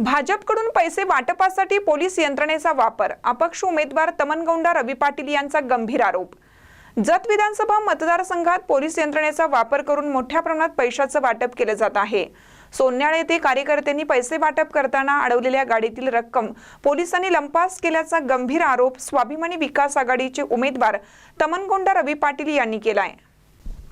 भाजपकडून पैसे वाटपासाठी पोलीस यंत्रणेचा वापर, अपक्ष उमेदवार तमनगौंडा रवी पाटील यांचा गंभीर आरोप। जत विधानसभा मतदारसंघात पोलीस यंत्रणेचा वापर करून मोठ्या प्रमाणात पैशाचं वाटप केले जात आहे। सोन्याळे येथे कार्यकर्त्यांनी पैसे वाटप करताना अडवलेल्या गाडीतील रक्कम पोलिसांनी लंपास केल्याचा गंभीर आरोप स्वाभिमानी विकास आघाडीचे उमेदवार तमनगौंडा रवी पाटील यांनी केलाय।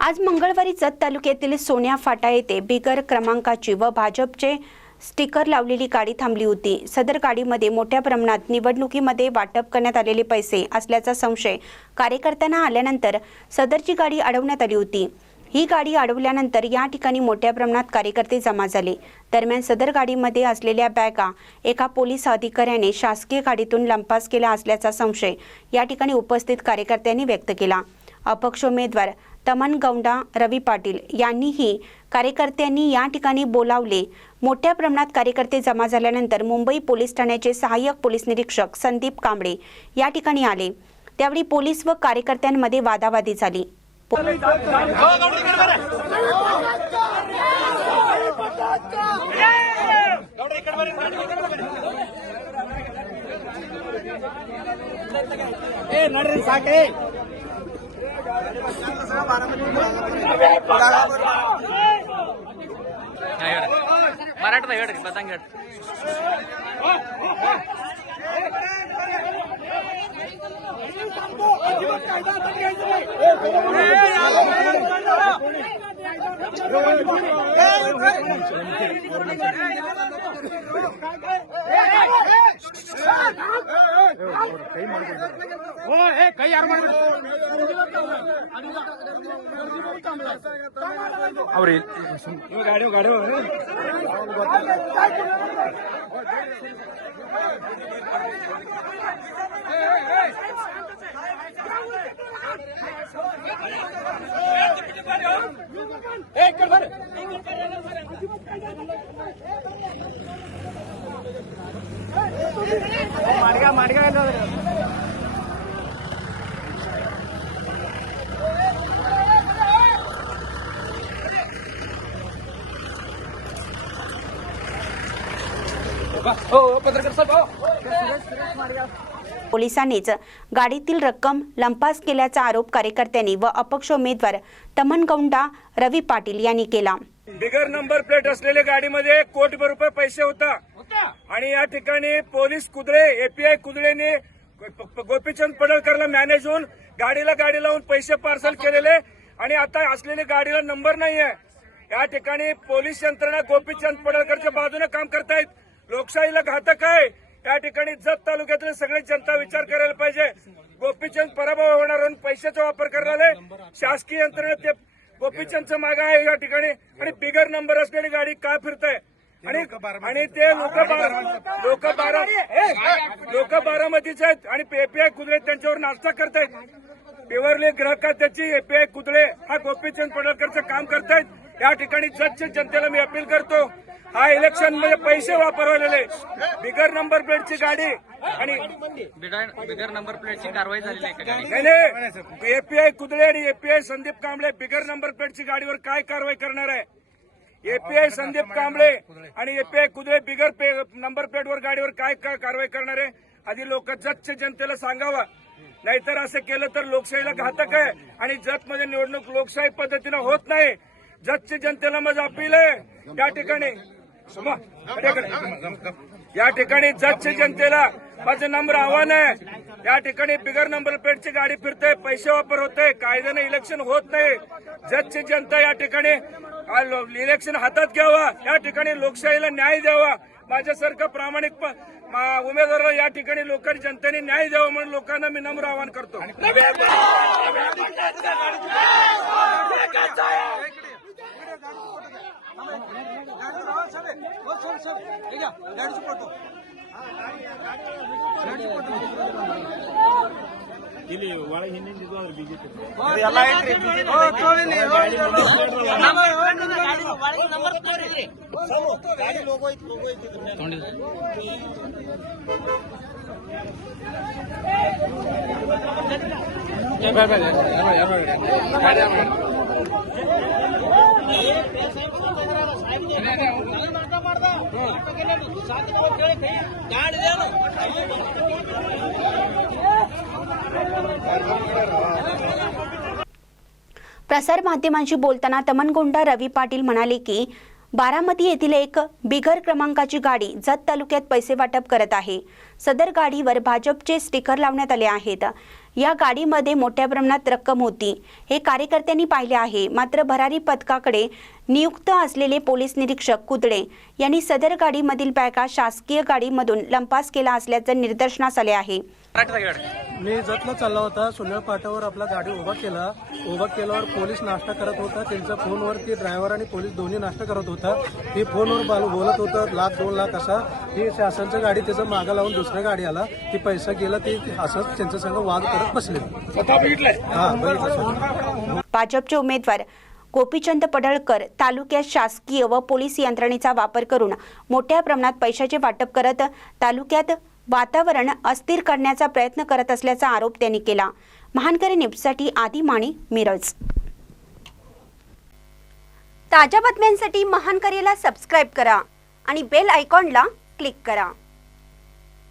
आज मंगळवारी जत तालुक्यातील सोन्या फाटा येथे बिगर क्रमांकाची व भाजपचे स्टिकर लावलेली गाडी थांबली होती। सदर गाडीमध्ये मोठ्या प्रमाणात निवडणुकीमध्ये वाटप करण्यात आलेले पैसे असल्याचा संशय कार्यकर्त्यांना आल्यानंतर सदरची गाडी अडवण्यात आली होती। ही गाडी अडवल्यानंतर या ठिकाणी मोठ्या प्रमाणात कार्यकर्ते जमा झाले। दरम्यान सदर गाडीमध्ये असलेल्या बॅगा एका पोलीस अधिकाऱ्याने शासकीय गाडीतून लंपास केला असल्याचा संशय या ठिकाणी उपस्थित कार्यकर्त्यांनी व्यक्त केला। अपक्ष उमेदवार तमनगौंडा रवी पाटील यांनीही कार्यकर्त्यांनी या ठिकाणी बोलावले। मोठ्या प्रमाणात कार्यकर्ते जमा झाल्यानंतर मुंबई पोलीस ठाण्याचे सहाय्यक पोलीस निरीक्षक संदीप कांबळे या ठिकाणी आले। त्यावेळी पोलीस व कार्यकर्त्यांमध्ये वादावादी झाली। पोलिसांनीच गाडीतील रक्कम लंपास केल्याचा आरोप कार्यकर्त्यांनी व अपक्ष उमेदवार तमनगौंडा रवी पाटील यांनी केला। बिगर नंबर प्लेट असलेल्या गाडीमध्ये कोटीभर रुपये पैसे होता आणि या ठिकाणी पोलीस कुदळे एपीआय कुदळेने गोपीचंद पडळकरला मॅनेज होऊन गाडीला गाडी लावून पैसे पार्सल केलेले आणि आता असलेल्या गाडीला नंबर नाहीये। या ठिकाणी पोलीस यंत्रणा गोपीचंद पडळकरच्या बाजूने काम करतायत। लोकशाहीला घातक आहे। या ठिकाणी जत तालुक्यातील सगळी जनता विचार करायला पाहिजे। गोपीचंद पराभव होणार म्हणून पैशाचा वापर करणारे शासकीय यंत्रणा ते गोपीचंदचं मागे आहे या ठिकाणी आणि बिगर नंबर असलेली गाडी का फिरताय आणि ते लोक बारामतीचे आहेत आणि एपीआय कुदळे त्यांच्यावर नाश्ता करतायत। पिवरली ग्राहकात त्याची एपीआय कुदळे हा गोपीचंद पडळकरचं काम करतायत। या ठिकाणी जतच्या जनतेला मी अपील करतो, हा इलेक्शन मध्ये पैसे वापरवलेले बिगर नंबर प्लेटची गाडी आणि बिगर नंबर प्लेटची कारवाई झालेली आहे। नाही, एपीआय कुदळे आणि API Sandeep Kamble bigger number प्लेटची गाडीवर काय कारवाई करणार आहे? एपीआय संदीप कांबळे आणि एपीआय कुदळे बिगर नंबर प्लेटवर गाडीवर काय कारवाई करणार आहे? आधी लोक जतच्या जनतेला सांगावं, नाहीतर असं केलं तर लोकशाहीला घातक आहे आणि जत मध्ये निवडणूक लोकशाही पद्धतीनं होत नाही। जतच्या जनतेला माझं अपील आहे या ठिकाणी जतच्या जनतेला माझं नम्र आव्हान आहे। या ठिकाणी बिगर नंबर प्लेटची गाडी फिरते, पैसे वापर होते, कायद्याने इलेक्शन होत नाही। जतची जनता या ठिकाणी इलेक्शन हातात घ्यावा, या ठिकाणी लोकशाहीला न्याय द्यावा। माझ्यासारखं प्रामाणिक उमेदवाराला या ठिकाणी लोकांनी जनतेने न्याय द्यावा म्हणून लोकांना मी नम्र आवाहन करतो। ಗಾಡಿ प्रसार माध्यमांशी बोलताना तमनगोंडा रवी पाटील म्हणाले की बारामती येथील एक बिगर क्रमांकाची गाडी जत तालुक्यात पैसे वाटप करत आहे. सदर गाडीवर भाजपचे स्टिकर लावण्यात आले आहेत. या गाडीमध्ये मोठ्या प्रमाणात रक्कम होती हे कार्यकर्त्यांनी पाहिले आहे. मात्र भरारी पथकाकडे नियुक्त असलेले पोलीस निरीक्षक कुदळे यांनी सदर गाडीमधील बॅगा शासकीय गाडीमधून लंपास केला असल्याचं निदर्शनास आले आहे. मी जतला चालला होता. सोन्या पाटावर आपला गाडी उभा केल्यावर पोलीस नाश्ता करत होता. त्यांच्या फोनवरती ड्रायव्हर आणि पोलीस दोन्ही नाश्ता करत होता. ते फोनवर बोलत होतं 1,00,000 2 लाख असा. ही शासनची गाडी त्याचं मागं लावून दुसऱ्या गाडी आला. ती पैसा गेला. ते असंच त्यांच्या संग वाद करत बसले. हा, बघितलं. भाजपचे उमेदवार गोपीचंद पडळकर तालुक्यात शासकीय व पोलीस यंत्रणेचा वापर करून मोठ्या प्रमाणात पैशाचे वाटप करत तालुक्यात वातावरण अस्थिर करण्याचा प्रयत्न करत असल्याचा आरोप त्यांनी केला. महानकरी न्यूजसाठी आदी माणी, मिरज. ताज्या बातम्यांसाठी महानकरीला सबस्क्राईब करा आणि बेल आयकॉनला क्लिक करा.